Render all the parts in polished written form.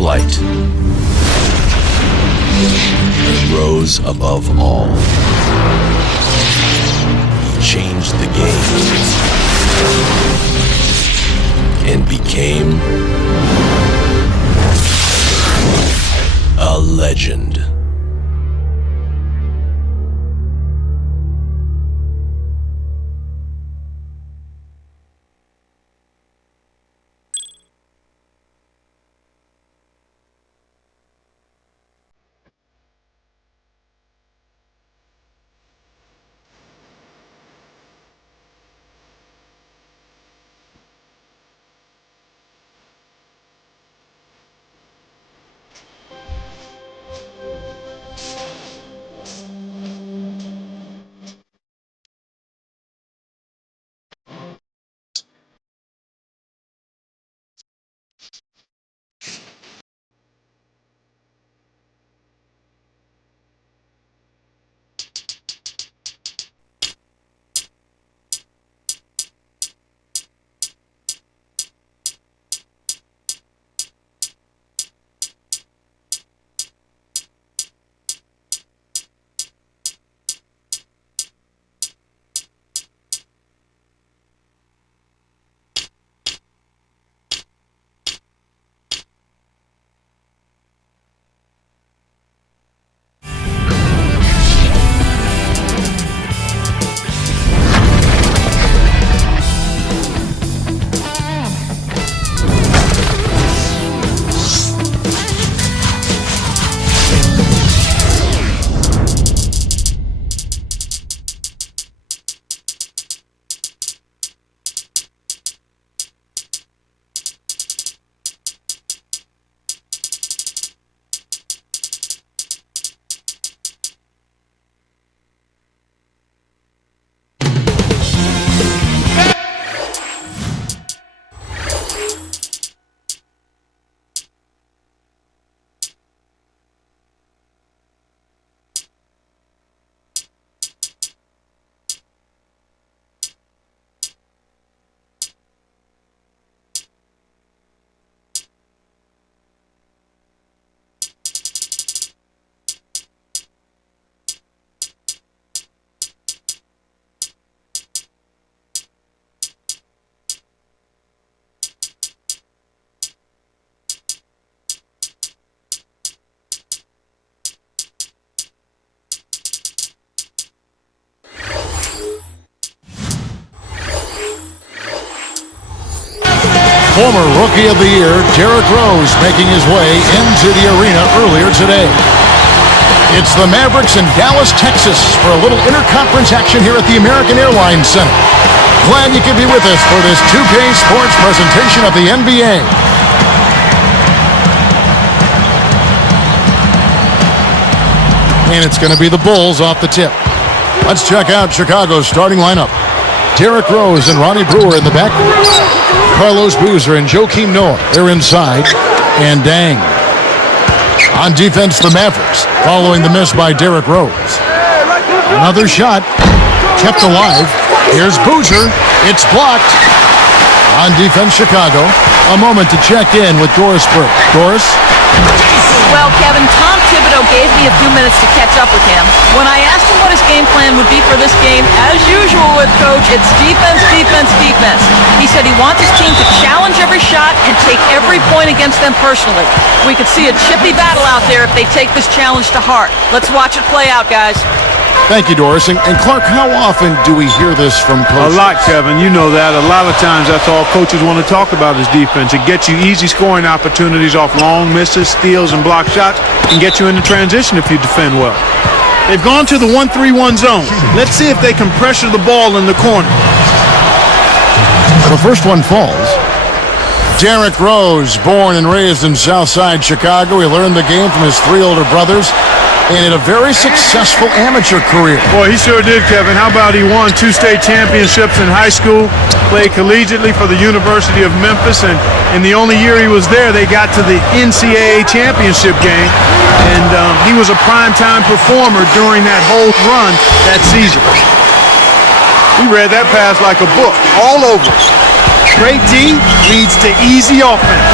flight. He rose above all. He changed the game and became a legend. Former Rookie of the Year, Joedirt making his way into the arena earlier today. It's the Mavericks in Dallas, Texas for a little interconference action here at the American Airlines Center. Glad you could be with us for this 2K Sports presentation of the NBA. And it's going to be the Bulls off the tip. Let's check out Chicago's starting lineup. Derrick Rose and Ronnie Brewer in the back. Carlos Boozer and Joakim Noah, they're inside. And Dang. On defense, the Mavericks, following the miss by Derrick Rose. Another shot, kept alive. Here's Boozer. It's blocked. On defense, Chicago. A moment to check in with Doris Burke. Doris? Well, Kevin, Tom Thibodeau gave me a few minutes to catch up with him. When I asked him what his game plan would be for this game, as usual with Coach, it's defense, defense, defense. He said he wants his team to challenge every shot and take every point against them personally. We could see a chippy battle out there if they take this challenge to heart. Let's watch it play out, guys. Thank you, Doris. And Clark, how often do we hear this from coaches? A lot, Kevin. You know that. A lot of times that's all coaches want to talk about is defense. It gets you easy scoring opportunities off long misses, steals, and block shots, and get you into transition if you defend well. They've gone to the 1-3-1 zone. Let's see if they can pressure the ball in the corner. The first one falls. Derrick Rose, born and raised in Southside Chicago. He learned the game from his three older brothers and had a very successful amateur career. Boy, he sure did, Kevin. How about he won 2 state championships in high school, played collegiately for the University of Memphis, and in the only year he was there, they got to the NCAA championship game, and he was a primetime performer during that whole run that season. We read that pass like a book, all over. Great D leads to easy offense.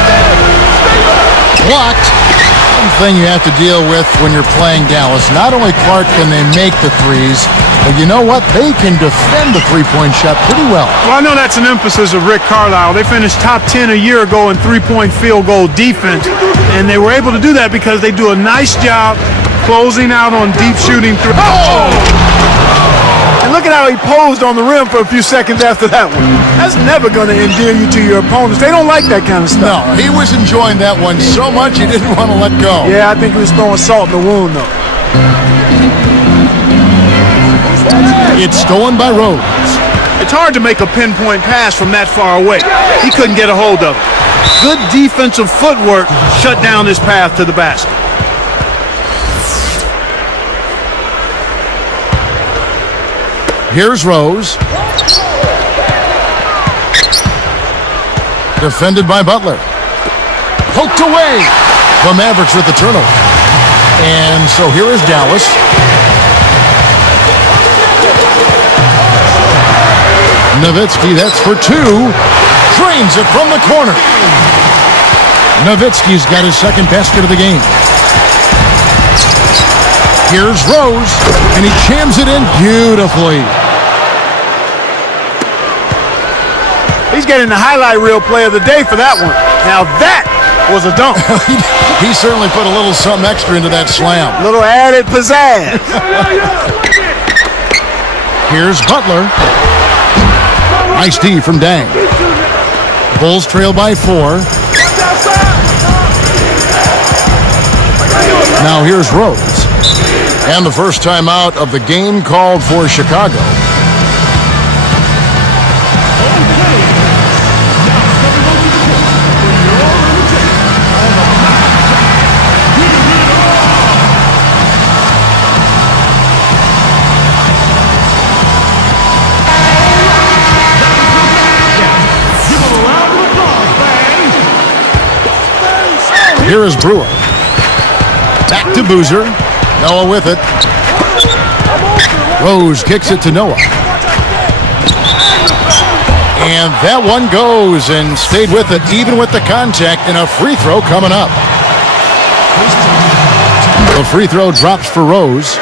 blocked. One thing you have to deal with when you're playing Dallas, not only Clark can they make the threes, but you know what? They can defend the three-point shot pretty well. Well, I know that's an emphasis of Rick Carlisle. They finished top 10 a year ago in three-point field goal defense, and they were able to do that because they do a nice job closing out on deep shooting threes. Oh! And look at how he posed on the rim for a few seconds after that one. That's never going to endear you to your opponents. They don't like that kind of stuff. No, he was enjoying that one so much he didn't want to let go. Yeah, I think he was throwing salt in the wound, though. It's stolen by Rose. It's hard to make a pinpoint pass from that far away. He couldn't get a hold of it. Good defensive footwork shut down his path to the basket. Here's Rose. Defended by Butler. Poked away. The Mavericks with the turnover. And so here is Dallas. Nowitzki, that's for two. Drains it from the corner. Nowitzki's got his second basket of the game. Here's Rose, and he jams it in beautifully. He's getting the highlight reel play of the day for that one. Now that was a dunk. He certainly put a little something extra into that slam. Little added pizzazz. Here's Butler. Nice D from Dang. Bulls trail by 4. Now here's Rose. And the first time out of the game called for Chicago. Here is Brewer. Back to Boozer. Noah with it. Rose kicks it to Noah. And that one goes and stayed with it, even with the contact, and a free throw coming up. The free throw drops for Rose.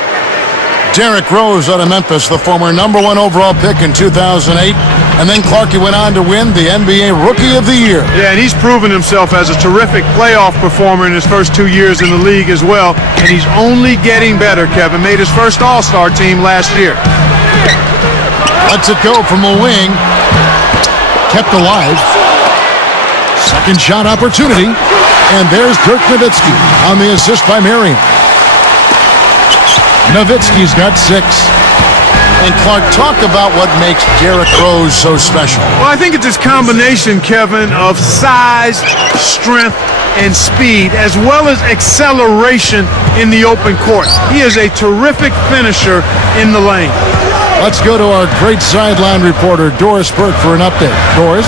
Derrick Rose out of Memphis, the former #1 overall pick in 2008. And then Clarkie went on to win the NBA Rookie of the Year. Yeah, and he's proven himself as a terrific playoff performer in his first 2 years in the league as well. And he's only getting better, Kevin. Made his first All-Star team last year. Lets it go from a wing. Kept alive. Second shot opportunity. And there's Dirk Nowitzki on the assist by Marion. Nowitzki's got 6. And Clark, talk about what makes Derrick Rose so special. Well, I think it's this combination, Kevin, of size, strength, and speed, as well as acceleration in the open court. He is a terrific finisher in the lane. Let's go to our great sideline reporter, Doris Burke, for an update. Doris?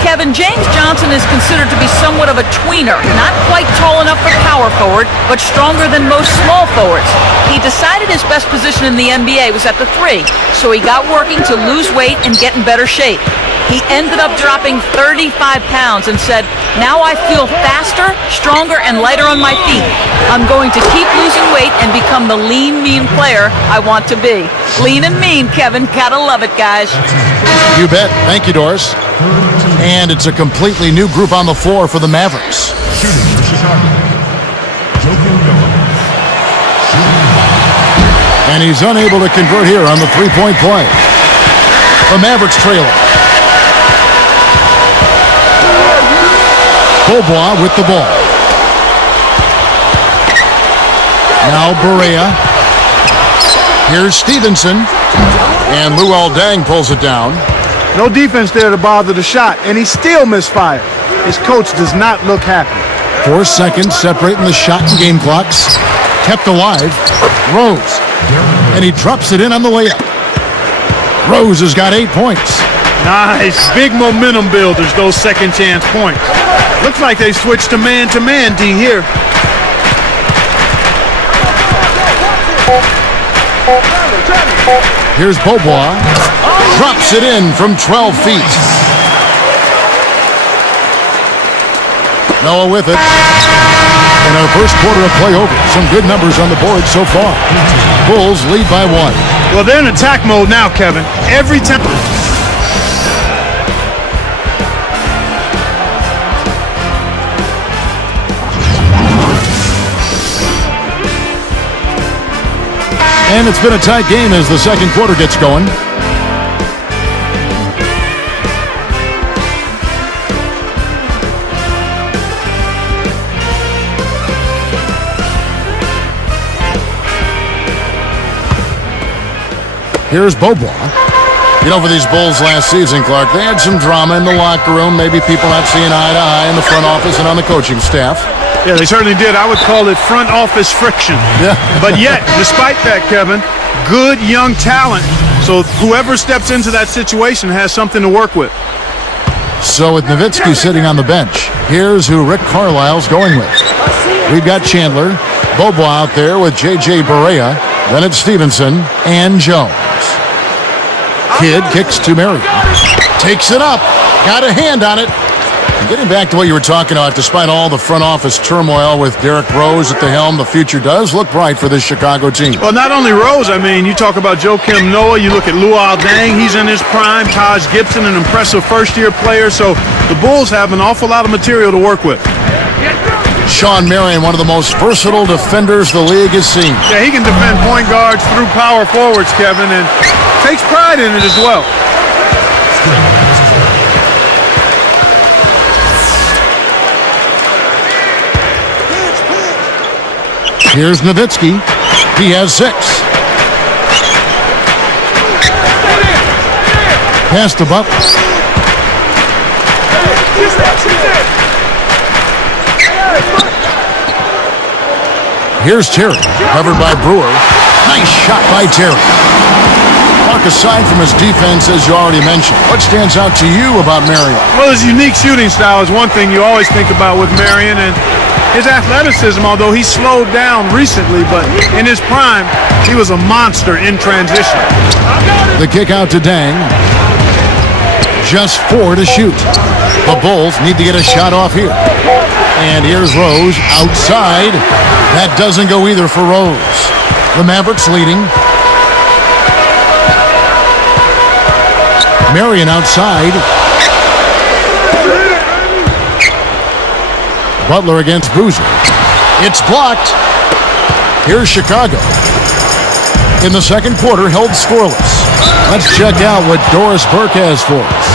Kevin, James Johnson is considered to be somewhat of a tweener. Not quite tall enough for power forward, but stronger than most small forwards. He decided his best position in the NBA was at the 3, so he got working to lose weight and get in better shape. He ended up dropping 35 pounds and said, "Now I feel faster, stronger, and lighter on my feet. I'm going to keep losing weight and become the lean, mean player I want to be." Lean and mean, Kevin. Gotta love it, guys. You bet. Thank you, Doris. And it's a completely new group on the floor for the Mavericks. Shooting for Chicago, Joedirt. And he's unable to convert here on the three-point play. The Mavericks trail it. Beaubois with the ball. Now Barea. Here's Stevenson. And Luol Deng pulls it down. No defense there to bother the shot, and he still misfired. His coach does not look happy. 4 seconds separating the shot and game clocks. Kept alive. Rose. And he drops it in on the layup. Rose has got 8 points. Nice. Big momentum builders, those second chance points. Looks like they switched to man, D, here. Here's Beaubois. Drops it in from 12 feet. Noah with it. in our first quarter of play over. Some good numbers on the board so far. Bulls lead by 1. Well, they're in attack mode now, Kevin. Every time. And it's been a tight game as the second quarter gets going. Here's Beaubois. You know, for these Bulls last season, Clark, they had some drama in the locker room. Maybe people not seeing eye to eye in the front office and on the coaching staff. Yeah, they certainly did. I would call it front office friction. Yeah. But yet, despite that, Kevin, good young talent. So whoever steps into that situation has something to work with. So with Nowitzki sitting on the bench, here's who Rick Carlisle's going with. We've got Chandler, Beaubois out there with J.J. Barea, Bennett Stevenson, and Jones. Kidd kicks to Marion. Takes it up. Got a hand on it. And getting back to what you were talking about, despite all the front office turmoil with Derrick Rose at the helm, the future does look bright for this Chicago team. Well, not only Rose, I mean, you talk about Joakim Noah, you look at Luol Deng, he's in his prime, Taj Gibson, an impressive first-year player, so the Bulls have an awful lot of material to work with. Sean Marion, one of the most versatile defenders the league has seen. Yeah, he can defend point guards through power forwards, Kevin, and takes pride in it as well. Here's Nowitzki. He has 6. Pass to Butler. Here's Terry, covered by Brewer. Nice shot by Terry. Mark, aside from his defense, as you already mentioned, what stands out to you about Marion? Well, his unique shooting style is one thing you always think about with Marion, and his athleticism, although he slowed down recently, but in his prime, he was a monster in transition. The kick out to Deng. Just 4 to shoot. The Bulls need to get a shot off here. And here's Rose outside. That doesn't go either for Rose. The Mavericks leading. Marion outside. Butler against Boozer. It's blocked. Here's Chicago. In the second quarter, held scoreless. Let's check out what Doris Burke has for us.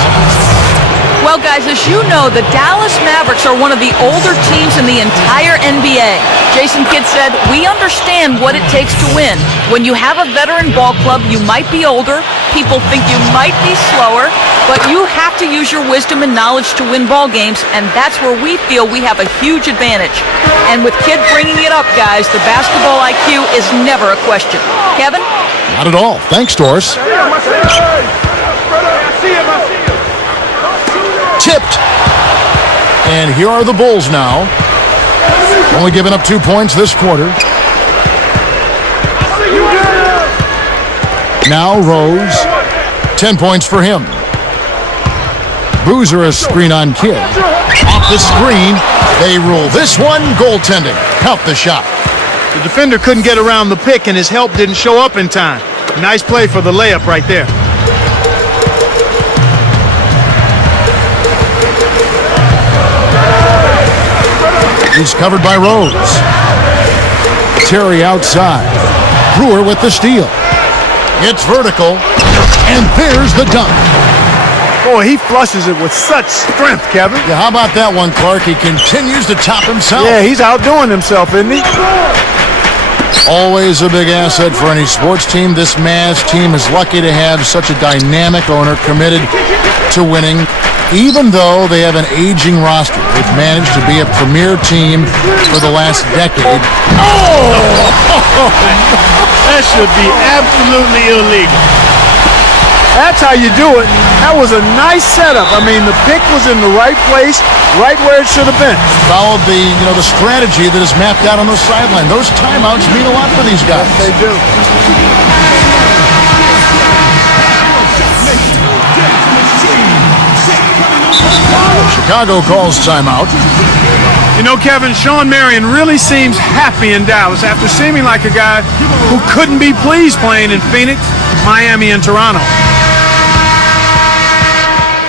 Well, guys, as you know, the Dallas Mavericks are one of the older teams in the entire NBA. Jason Kidd said, "We understand what it takes to win. When you have a veteran ball club, you might be older, people think you might be slower, but you have to use your wisdom and knowledge to win ball games, and that's where we feel we have a huge advantage." And with Kidd bringing it up, guys, the basketball IQ is never a question. Kevin? Not at all. Thanks, Doris. Tipped. And here are the Bulls now. Only giving up 2 points this quarter. Now Rose. 10 points for him. Boozer a screen on Kidd. Off the screen. They rule this one. Goaltending. Count the shot. The defender couldn't get around the pick, and his help didn't show up in time. Nice play for the layup right there. He's covered by Rose. Terry outside. Brewer with the steal. It's vertical. And there's the dunk. Boy, he flushes it with such strength, Kevin. Yeah, how about that one, Clark? He continues to top himself. Yeah, he's outdoing himself, isn't he? Always a big asset for any sports team. This Mavs team is lucky to have such a dynamic owner committed to winning. Even though they have an aging roster, they've managed to be a premier team for the last decade. Oh! That should be absolutely illegal. That's how you do it. That was a nice setup. I mean, the pick was in the right place, right where it should have been. Followed the strategy that is mapped out on the sideline. Those timeouts mean a lot for these guys. Yes, they do. Chicago calls timeout. You know, Kevin, Sean Marion really seems happy in Dallas after seeming like a guy who couldn't be pleased playing in Phoenix, Miami, and Toronto.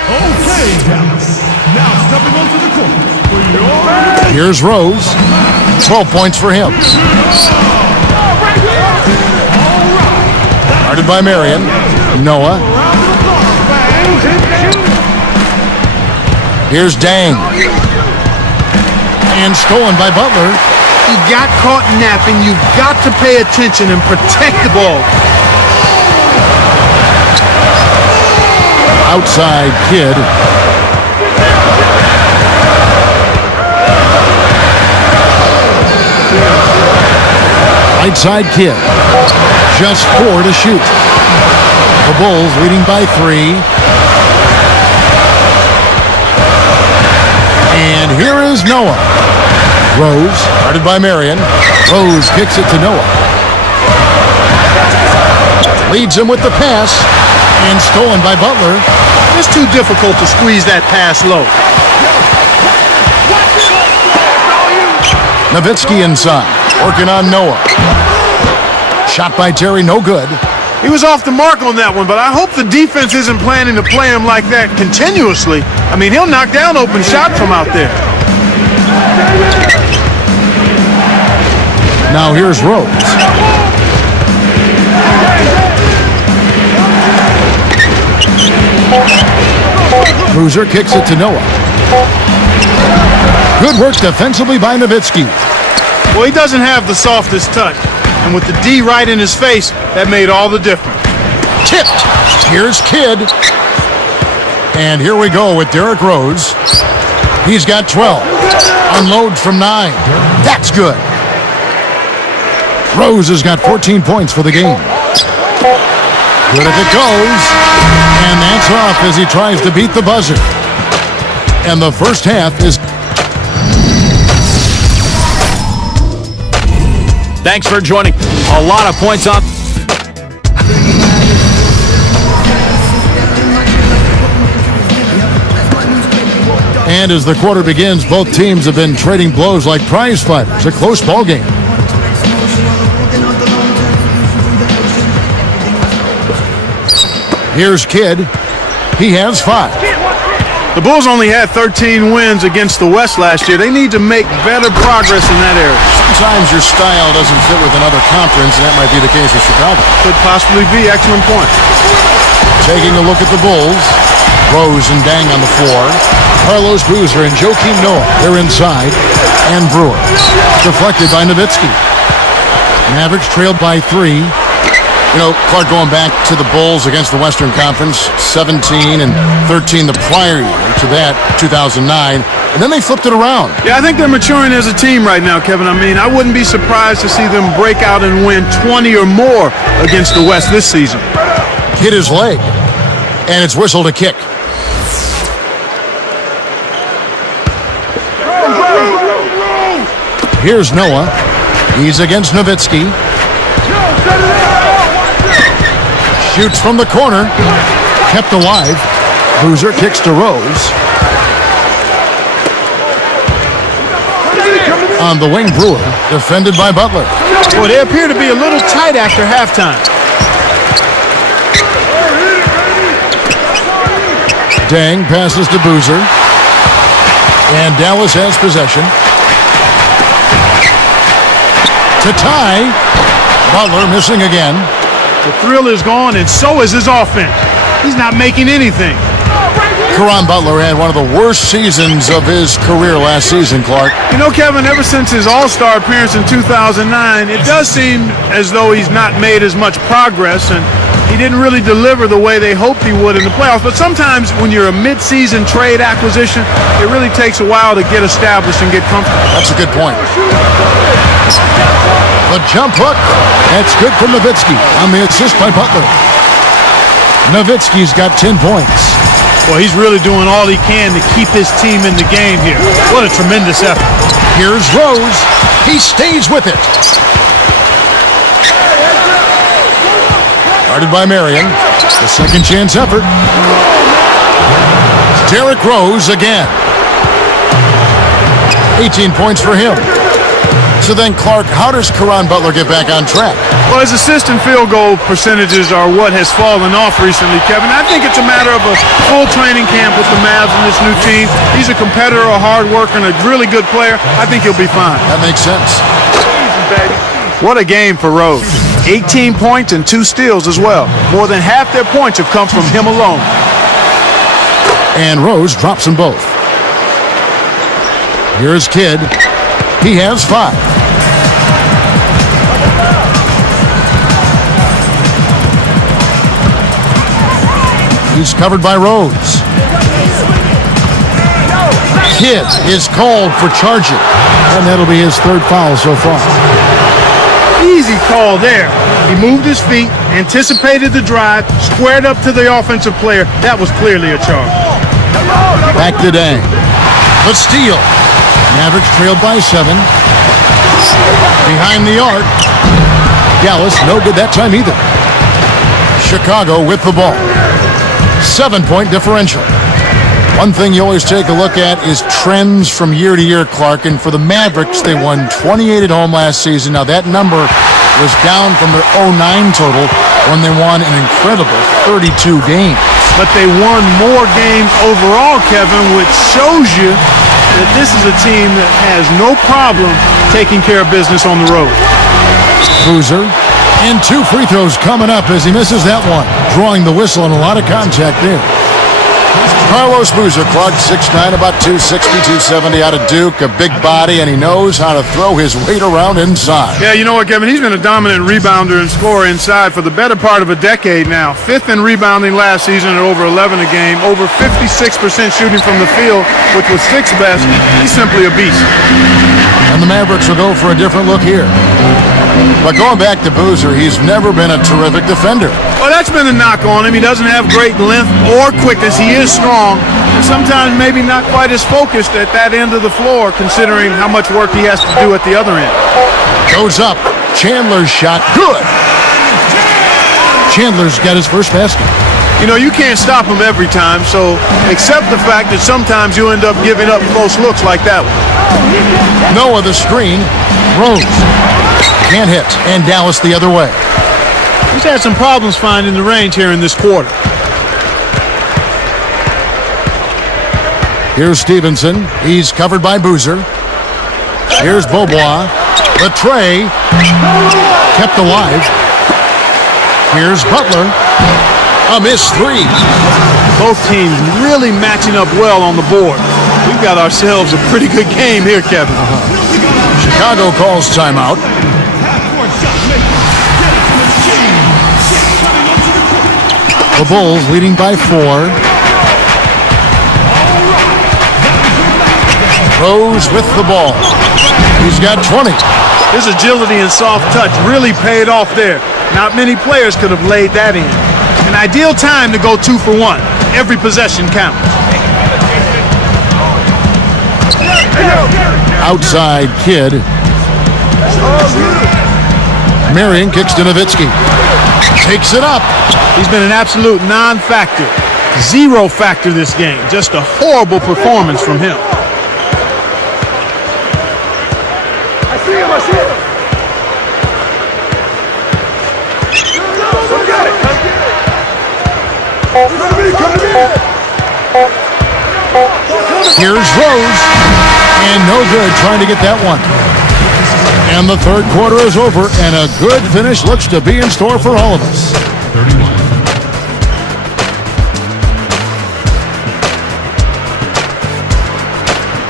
Okay, Dallas. Now stepping onto the court for your... Here's Rose. 12 points for him. Guarded by Marion. Noah. Here's Dang. And stolen by Butler. He got caught napping. You've got to pay attention and protect the ball. Outside Kid. Right side Kid. Just 4 to shoot. The Bulls leading by 3. And here is Noah. Rose, guarded by Marion. Rose kicks it to Noah. Leads him with the pass. And stolen by Butler. It's too difficult to squeeze that pass low. Nowitzki inside, working on Noah. Shot by Terry, no good. He was off the mark on that one, but I hope the defense isn't planning to play him like that continuously. I mean, he'll knock down open shots from out there. Now here's Rose. Boozer kicks it to Noah. Good work defensively by Nowitzki. Well, he doesn't have the softest touch. And with the D right in his face, that made all the difference. Tipped. Here's Kidd. And here we go with Derrick Rose. He's got 12. Unload from 9. That's good. Rose has got 14 points for the game. Good if it goes. And that's off as he tries to beat the buzzer. And the first half is... Thanks for joining. A lot of points up. And as the quarter begins, both teams have been trading blows like prize fighters. A close ball game. Here's Kidd. He has 5. The Bulls only had 13 wins against the West last year. They need to make better progress in that area. Sometimes your style doesn't fit with another conference, and that might be the case with Chicago. Could possibly be. Excellent point. Taking a look at the Bulls. Rose and Dang on the floor. Carlos Boozer and Joakim Noah. They're inside. And Brewer. Deflected by Nowitzki. Mavericks trailed by 3. You know, Clark, going back to the Bulls against the Western Conference, 17 and 13 the prior year. To that, 2009. And then they flipped it around. Yeah, I think they're maturing as a team right now, Kevin. I mean, I wouldn't be surprised to see them break out and win 20 or more against the West this season. Hit his leg. And it's whistled a kick. Here's Noah. He's against Nowitzki. Shoots from the corner. Kept alive. Boozer kicks to Rose. On the wing, Brewer. Defended by Butler. Well, they appear to be a little tight after halftime. Dang passes to Boozer. And Dallas has possession. To tie. Butler missing again. The thrill is gone, and so is his offense. He's not making anything. Caron Butler had one of the worst seasons of his career last season, Clark. You know, Kevin, ever since his All-Star appearance in 2009, it does seem as though he's not made as much progress, and he didn't really deliver the way they hoped he would in the playoffs. But sometimes when you're a mid-season trade acquisition, it really takes a while to get established and get comfortable. That's a good point. The jump hook. That's good for Nowitzki on the assist by Butler. Nowitzki's got 10 points. Well, he's really doing all he can to keep his team in the game here. What a tremendous effort. Here's Rose. He stays with it. Guarded by Marion. The second chance effort. Derrick Rose again. 18 points for him. So then, Clark, how does Caron Butler get back on track? Well, his assistant field goal percentages are what has fallen off recently, Kevin. I think it's a matter of a full training camp with the Mavs and this new team. He's a competitor, a hard worker, and a really good player. I think he'll be fine. That makes sense. What a game for Rose. 18 points and 2 steals as well. More than half their points have come from him alone. And Rose drops them both. Here's Kidd. He has 5. He's covered by Rose. Kidd is called for charging, and that'll be his 3rd foul so far. Easy call there. He moved his feet, anticipated the drive, squared up to the offensive player. That was clearly a charge. Back to Dang. The steal. Mavericks trailed by 7. Behind the arc. Dallas, no good that time either. Chicago with the ball. 7-point differential. One thing you always take a look at is trends from year to year, Clark. And for the Mavericks, they won 28 at home last season. Now that number was down from their 09 total when they won an incredible 32 games. But they won more games overall, Kevin, which shows you that this is a team that has no problem taking care of business on the road. Boozer. And 2 free throws coming up as he misses that one. Drawing the whistle and a lot of contact there. Carlos Boozer, Clark, 6'9", about 260, 270 out of Duke. A big body, and he knows how to throw his weight around inside. Yeah, you know what, Kevin? He's been a dominant rebounder and scorer inside for the better part of a decade now. 5th in rebounding last season at over 11 a game. Over 56% shooting from the field, which was 6th best. He's simply a beast. And the Mavericks will go for a different look here. But going back to Boozer, he's never been a terrific defender. Well, that's been a knock on him. He doesn't have great length or quickness. He is strong, and sometimes maybe not quite as focused at that end of the floor, considering how much work he has to do at the other end. Goes up. Chandler's shot. Good. Chandler's got his first basket. You know, you can't stop him every time, so accept the fact that sometimes you end up giving up close looks like that one. Noah the screen. Rose. Can't hit. And Dallas the other way. He's had some problems finding the range here in this quarter. Here's Stevenson. He's covered by Boozer. Here's Beaubois. The tray. Kept alive. Here's Butler. A missed 3. Both teams really matching up well on the board. We've got ourselves a pretty good game here, Kevin. Chicago calls timeout. The Bulls leading by 4. Rose with the ball. He's got 20. His agility and soft touch really paid off there. Not many players could have laid that in. An ideal time to go 2 for 1. Every possession counts. Outside Kidd. Marion kicks to Nowitzki. Takes it up. He's been an absolute non-factor. 0 factor this game. Just a horrible performance from him. I see him. Here's Rose. And no good trying to get that one. And the 3rd quarter is over, and a good finish looks to be in store for all of us. 31.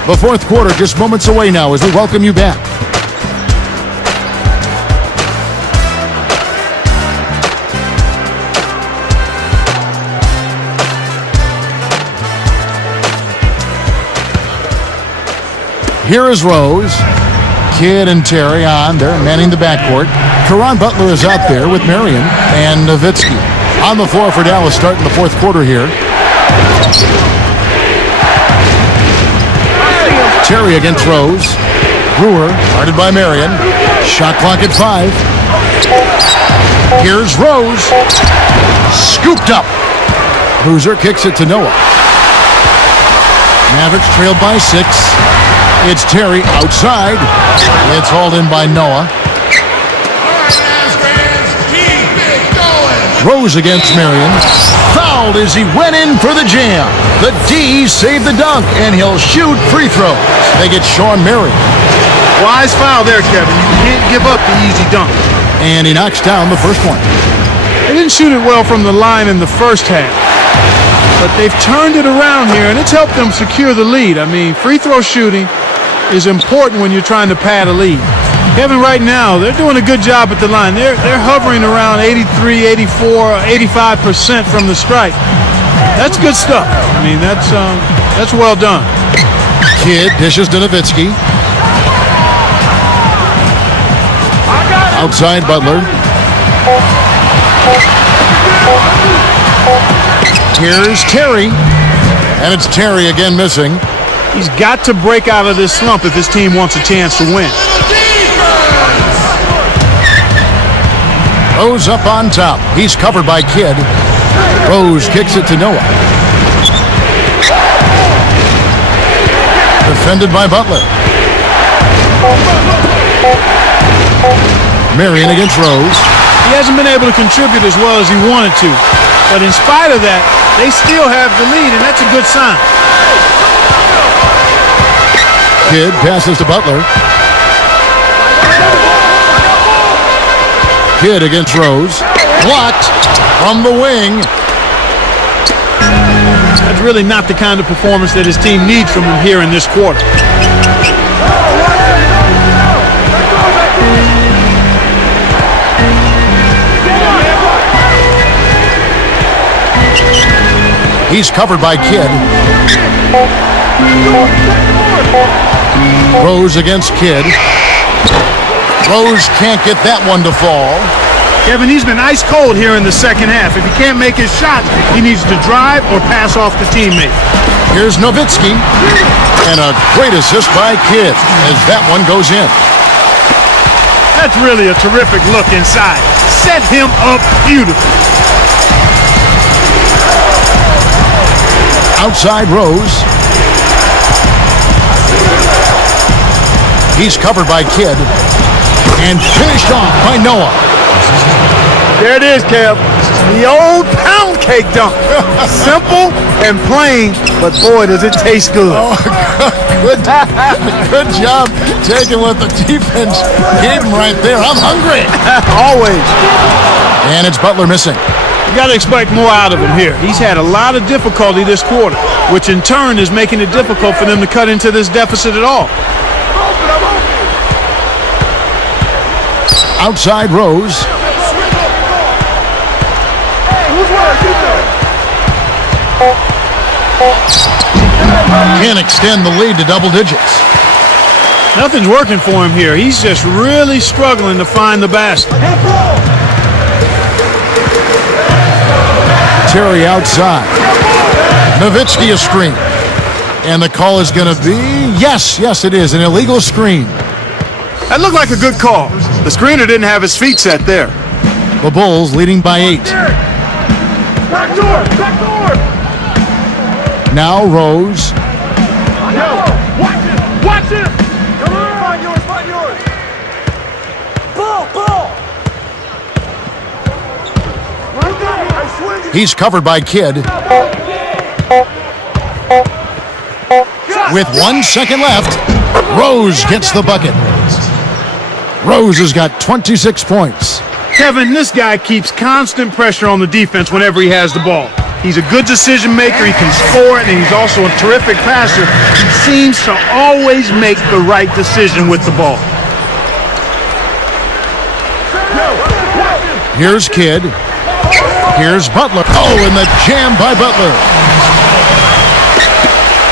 The 4th quarter just moments away now as we welcome you back. Here is Rose. Kidd and Terry on. They're manning the backcourt. Caron Butler is out there with Marion and Nowitzki. On the floor for Dallas starting the 4th quarter here. Terry against Rose. Brewer guarded by Marion. Shot clock at 5. Here's Rose. Scooped up. Boozer kicks it to Noah. Mavericks trailed by 6. It's Terry outside. It's hauled in by Noah. Rose against Marion. Fouled as he went in for the jam. The D saved the dunk, and he'll shoot free throws. They get Sean Marion. Wise foul there, Kevin. You can't give up the easy dunk. And he knocks down the first one. They didn't shoot it well from the line in the first half, but they've turned it around here, and it's helped them secure the lead. I mean, free throw shooting is important when you're trying to pad a lead. Kevin, right now, they're doing a good job at the line. They're hovering around 83, 84, 85% from the stripe. That's good stuff. I mean, that's well done. Kidd dishes to Nowitzki. Outside Butler. Here's Terry. And it's Terry again missing. He's got to break out of this slump if his team wants a chance to win. Rose up on top. He's covered by Kidd. Rose kicks it to Noah. Defended by Butler. Marion against Rose. He hasn't been able to contribute as well as he wanted to. But in spite of that, they still have the lead, and that's a good sign. Kidd passes to Butler. Kidd against Rose. Blocked from the wing. That's really not the kind of performance that his team needs from him here in this quarter. He's covered by Kidd. Rose against Kidd. Rose can't get that one to fall. Kevin, he's been ice cold here in the second half. If he can't make his shot, he needs to drive or pass off the teammate. Here's Nowitzki. And a great assist by Kidd as that one goes in. That's really a terrific look inside. Set him up beautifully. Outside Rose. He's covered by Kidd. And finished off by Noah. There it is, Kev. The old pound cake dunk. Simple and plain, but boy, does it taste good. Oh, good job taking what the defense gave him right there. I'm hungry. Always. And it's Butler missing. You got to expect more out of him here. He's had a lot of difficulty this quarter, which in turn is making it difficult for them to cut into this deficit at all. Outside Rose. Can't extend the lead to double digits. Nothing's working for him here. He's just really struggling to find the basket. Terry outside. Nowitzki a screen. And the call is going to be, yes, it is, an illegal screen. That looked like a good call. The screener didn't have his feet set there. The Bulls leading by 8. Back door! Now Rose. Watch it! Come on! Find yours! Ball! He's covered by Kidd. With 1 second left, Rose gets the bucket. Rose has got 26 points. Kevin, this guy keeps constant pressure on the defense whenever he has the ball. He's a good decision maker, he can score it, and he's also a terrific passer. He seems to always make the right decision with the ball. Here's Kidd. Here's Butler. Oh, and the jam by Butler.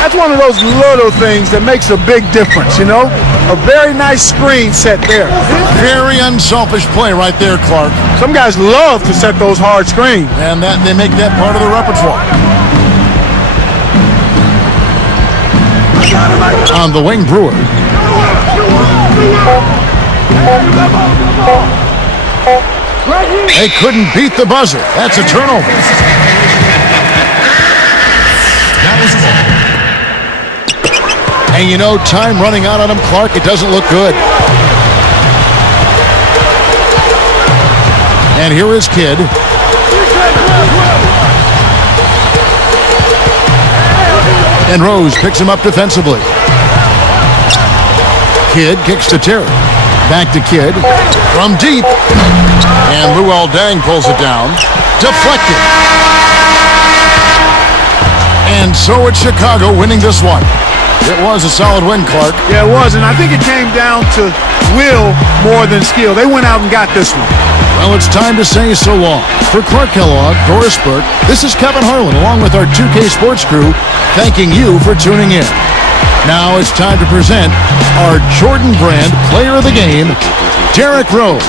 That's one of those little things that makes a big difference, you know? A very nice screen set there. Very unselfish play right there, Clark. Some guys love to set those hard screens. And that they make that part of the repertoire. On the wing, Brewer. They couldn't beat the buzzer. That's a turnover. And you know, time running out on him, Clark. It doesn't look good. And here is Kidd. And Rose picks him up defensively. Kidd kicks to Terry. Back to Kidd. From deep. And Luol Deng pulls it down. Deflected. And so it's Chicago winning this one. It was a solid win, Clark. Yeah, it was, and I think it came down to will more than skill. They went out and got this one. Well, it's time to say so long. For Clark Kellogg, Doris Burke, this is Kevin Harlan, along with our 2K Sports crew, thanking you for tuning in. Now it's time to present our Jordan Brand Player of the Game, Derrick Rose.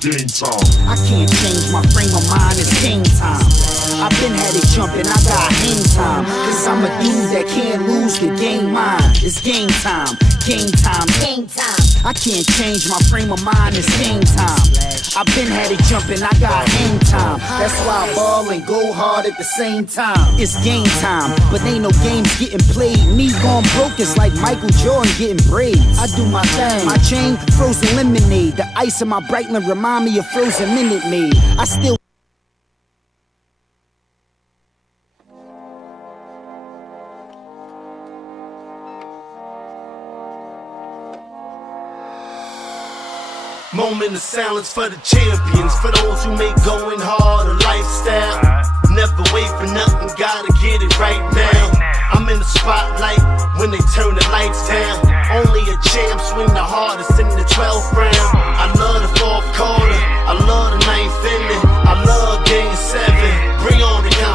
Game time. I can't change my frame of mind, it's game time. I've been had it jumping, I got hang time. Cause I'm a dude that can't lose the game mine. It's game time, game time, game time. I can't change my frame of mind, it's game time. I've been had it jumping, I got hang time. That's why I ball and go hard at the same time. It's game time, but ain't no games getting played. Me gone broke is like Michael Jordan getting braids. I do my thing, my chain, frozen lemonade. The ice in my Breitling remind me of frozen Minute Maid. I still Moment of silence for the champions, for those who make going hard a lifestyle. Never wait for nothing, gotta get it right now. I'm in the spotlight when they turn the lights down. Only a champ swing the hardest in the 12th round. I love the fourth quarter,